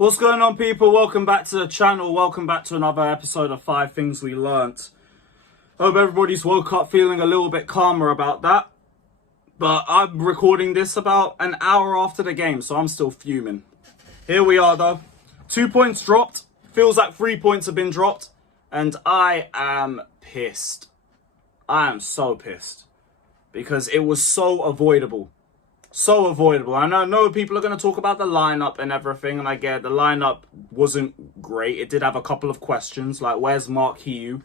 What's going on, people? Welcome back to the channel. Welcome back to another episode of 5 Things We Learnt. Hope everybody's woke up feeling a little bit calmer about that. But I'm recording this about an hour after the game, so I'm still fuming. Here we are, though. 2 points dropped. Feels like 3 points have been dropped. And I am pissed. I am so pissed. Because it was so avoidable. So avoidable. I know people are going to talk about the lineup and everything, and I get the lineup wasn't great. It did have a couple of questions, like where's Mark Hugh?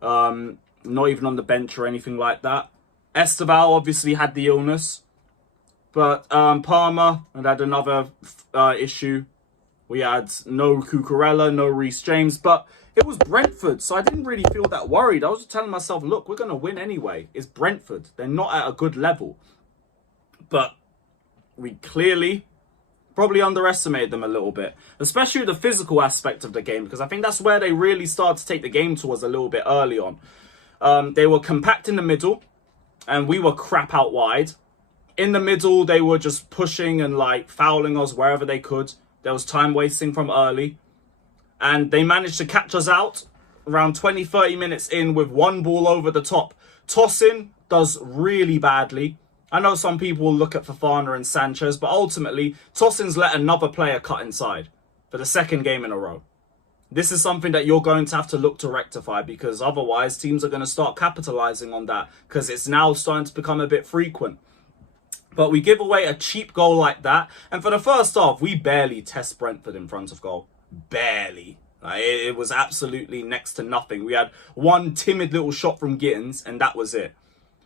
Not even on the bench or anything like that. Esteval obviously had the illness, but Palmer had another issue. We had no Cucurella, no Reece James, but it was Brentford, so I didn't really feel that worried. I was just telling myself, look, we're going to win anyway. It's Brentford. They're not at a good level. But we clearly probably underestimated them a little bit, especially the physical aspect of the game, because I think that's where they really started to take the game to us a little bit early on. They were compact in the middle, and we were crap out wide. In the middle, they were just pushing and like fouling us wherever they could. There was time wasting from early, and they managed to catch us out around 20-30 minutes in with one ball over the top. Tosin does really badly. I know some people will look at Fofana and Sanchez, but ultimately, Tosin's let another player cut inside for the second game in a row. This is something that you're going to have to look to rectify, because otherwise teams are going to start capitalising on that, because it's now starting to become a bit frequent. But we give away a cheap goal like that, and for the first half, we barely test Brentford in front of goal. Barely. It was absolutely next to nothing. We had one timid little shot from Gittins, and that was it.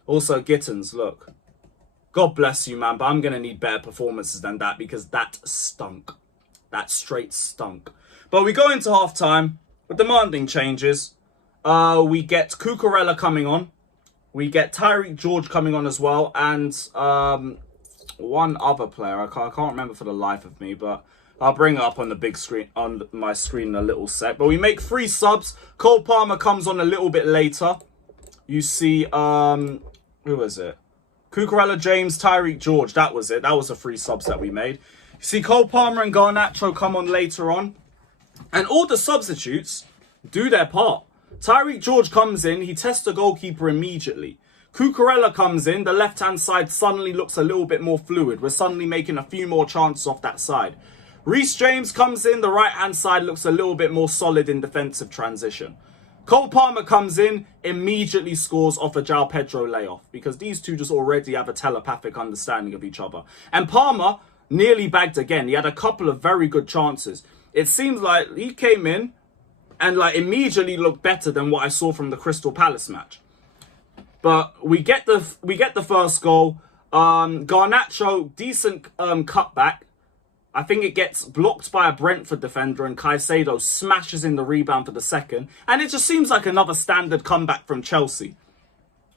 Also, Gittins, look. God bless you, man, but I'm going to need better performances than that, because that stunk. That straight stunk. But we go into half-time with demanding changes. We get Cucurella coming on. We get Tyreek George coming on as well. And one other player. I can't remember for the life of me, but I'll bring it up on the big screen, on my screen in a little sec. But we make 3 subs. Cole Palmer comes on a little bit later. You see, who is it? Cucurella, James, Tyreek George. That was it. That was the 3 subs that we made. You see Cole Palmer and Garnacho come on later on. And all the substitutes do their part. Tyreek George comes in. He tests the goalkeeper immediately. Cucurella comes in. The left-hand side suddenly looks a little bit more fluid. We're suddenly making a few more chances off that side. Reece James comes in. The right-hand side looks a little bit more solid in defensive transition. Cole Palmer comes in, immediately scores off a João Pedro layoff, because these two just already have a telepathic understanding of each other. And Palmer nearly bagged again. He had a couple of very good chances. It seems like he came in and like immediately looked better than what I saw from the Crystal Palace match. But we get the first goal. Garnacho, decent cutback. I think it gets blocked by a Brentford defender, and Caicedo smashes in the rebound for the second. And it just seems like another standard comeback from Chelsea.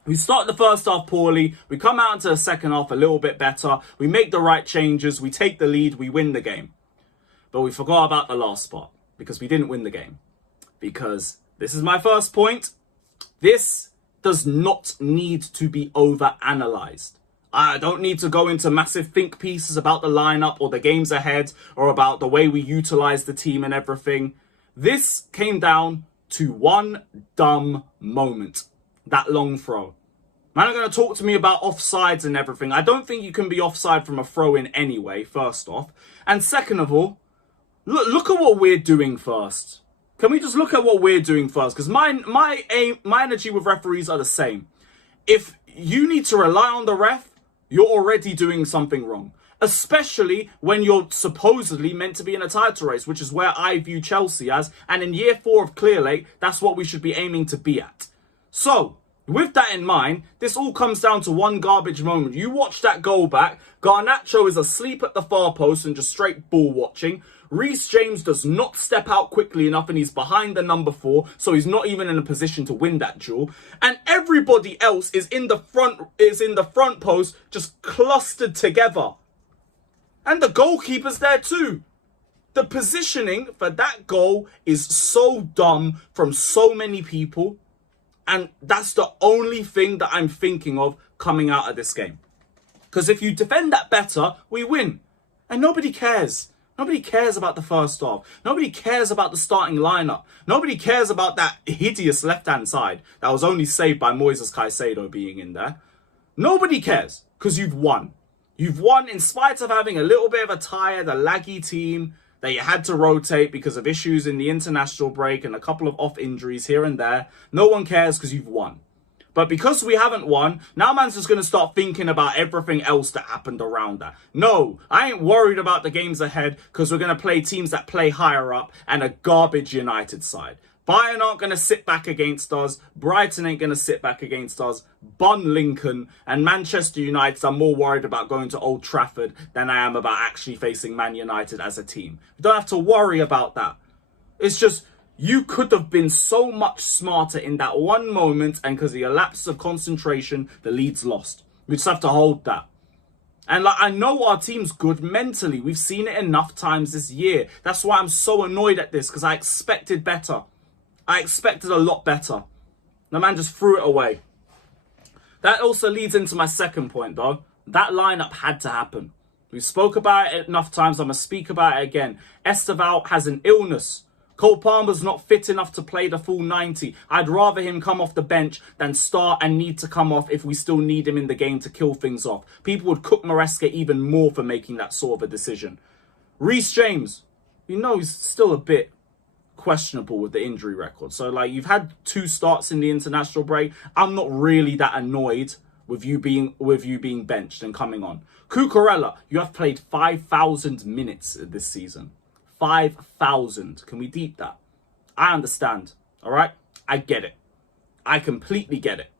We start the first half poorly. We come out into the second half a little bit better. We make the right changes. We take the lead. We win the game. But we forgot about the last part, because we didn't win the game. Because this is my first point. This does not need to be overanalyzed. I don't need to go into massive think pieces about the lineup or the games ahead or about the way we utilize the team and everything. This came down to one dumb moment. That long throw. Man, are going to talk to me about offsides and everything. I don't think you can be offside from a throw-in anyway, first off. And second of all, look at what we're doing first. Can we just look at what we're doing first? Because my energy with referees are the same. If you need to rely on the ref, you're already doing something wrong. Especially when you're supposedly meant to be in a title race, which is where I view Chelsea as. And in year 4 of Clearlake, that's what we should be aiming to be at. So, with that in mind, this all comes down to one garbage moment. You watch that goal back. Garnacho is asleep at the far post and just straight ball watching. Reece James does not step out quickly enough, and he's behind the number 4, so he's not even in a position to win that duel. And everybody else is in the front post, just clustered together. And the goalkeeper's there too. The positioning for that goal is so dumb from so many people. And that's the only thing that I'm thinking of coming out of this game. Because if you defend that better, we win. And nobody cares. Nobody cares about the first half. Nobody cares about the starting lineup. Nobody cares about that hideous left-hand side that was only saved by Moises Caicedo being in there. Nobody cares because you've won. You've won in spite of having a little bit of a tired, a laggy team that you had to rotate because of issues in the international break and a couple of off injuries here and there. No one cares because you've won. But because we haven't won, now man's just going to start thinking about everything else that happened around that. No, I ain't worried about the games ahead because we're going to play teams that play higher up and a garbage United side. Bayern aren't going to sit back against us. Brighton ain't going to sit back against us. Bun Lincoln and Manchester United, I'm more worried about going to Old Trafford than I am about actually facing Man United as a team. You don't have to worry about that. It's just, you could have been so much smarter in that one moment, and because of your lapse of concentration, the lead's lost. We just have to hold that. And I know our team's good mentally. We've seen it enough times this year. That's why I'm so annoyed at this, because I expected better. I expected a lot better. The man just threw it away. That also leads into my second point, though. That lineup had to happen. We spoke about it enough times. I'm going to speak about it again. Esteval has an illness. Cole Palmer's not fit enough to play the full 90. I'd rather him come off the bench than start and need to come off if we still need him in the game to kill things off. People would cook Maresca even more for making that sort of a decision. Reece James, he's still a bit questionable with the injury record. So, you've had 2 starts in the international break. I'm not really that annoyed with you being benched and coming on. Cucurella, you have played 5,000 minutes this season. 5,000. Can we deep that? I understand. All right? I get it. I completely get it.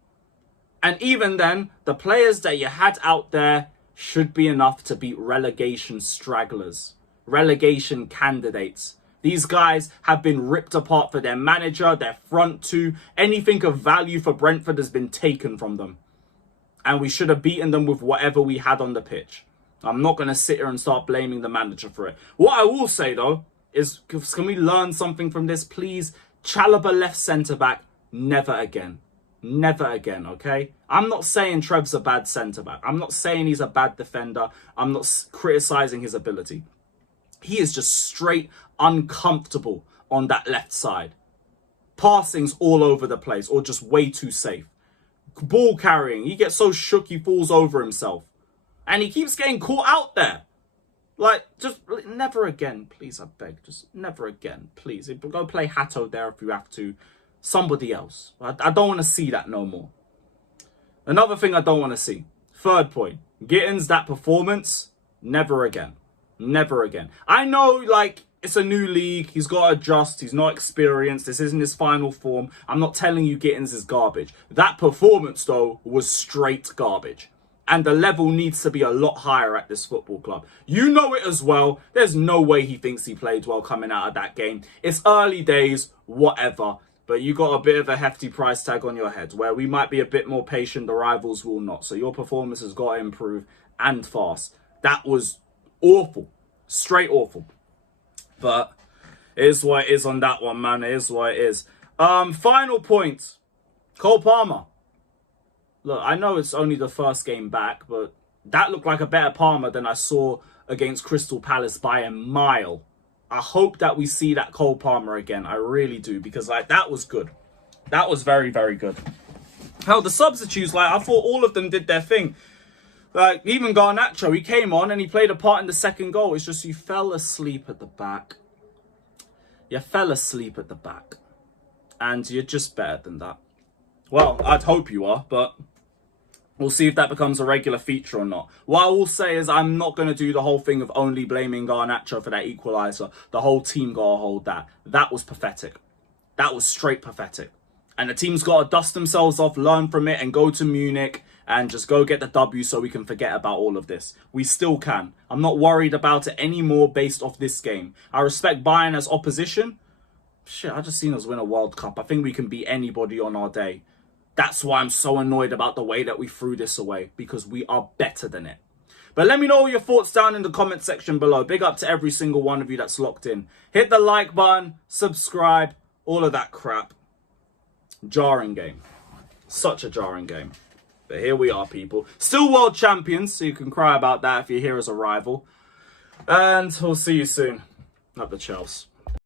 And even then, the players that you had out there should be enough to beat relegation stragglers, relegation candidates. These guys have been ripped apart for their manager, their front two. Anything of value for Brentford has been taken from them. And we should have beaten them with whatever we had on the pitch. I'm not going to sit here and start blaming the manager for it. What I will say, though, is can we learn something from this, please? Chalobah left centre-back, never again. Never again, okay? I'm not saying Trev's a bad centre-back. I'm not saying he's a bad defender. I'm not criticising his ability. He is just straight uncomfortable on that left side. Passings all over the place or just way too safe. Ball carrying, he gets so shook he falls over himself. And he keeps getting caught out there. Just never again, please, I beg. Just never again, please. Go play Hato there if you have to. Somebody else. I don't want to see that no more. Another thing I don't want to see. Third point. Gittins, that performance, never again. Never again. I know, it's a new league. He's got to adjust. He's not experienced. This isn't his final form. I'm not telling you Gittins is garbage. That performance, though, was straight garbage. And the level needs to be a lot higher at this football club. You know it as well. There's no way he thinks he played well coming out of that game. It's early days, whatever. But you got a bit of a hefty price tag on your head where we might be a bit more patient. The rivals will not. So your performance has got to improve and fast. That was awful. Straight awful. But it is what it is on that one, man. It is what it is. Final point. Cole Palmer. Look, I know it's only the first game back, but that looked like a better Palmer than I saw against Crystal Palace by a mile. I hope that we see that Cole Palmer again. I really do, because that was good. That was very, very good. Hell, the substitutes, I thought all of them did their thing. Even Garnacho, he came on and he played a part in the second goal. It's just you fell asleep at the back. You fell asleep at the back. And you're just better than that. Well, I'd hope you are, but we'll see if that becomes a regular feature or not. What I will say is I'm not going to do the whole thing of only blaming Garnacho for that equaliser. The whole team got to hold that. That was pathetic. That was straight pathetic. And the team's got to dust themselves off, learn from it, and go to Munich and just go get the W so we can forget about all of this. We still can. I'm not worried about it anymore based off this game. I respect Bayern as opposition. Shit, I just seen us win a World Cup. I think we can beat anybody on our day. That's why I'm so annoyed about the way that we threw this away, because we are better than it. But let me know all your thoughts down in the comment section below. Big up to every single one of you that's locked in. Hit the like button, subscribe, all of that crap. Jarring game. Such a jarring game. But here we are, people. Still world champions, so you can cry about that if you're here as a rival. And we'll see you soon at the Chelsea.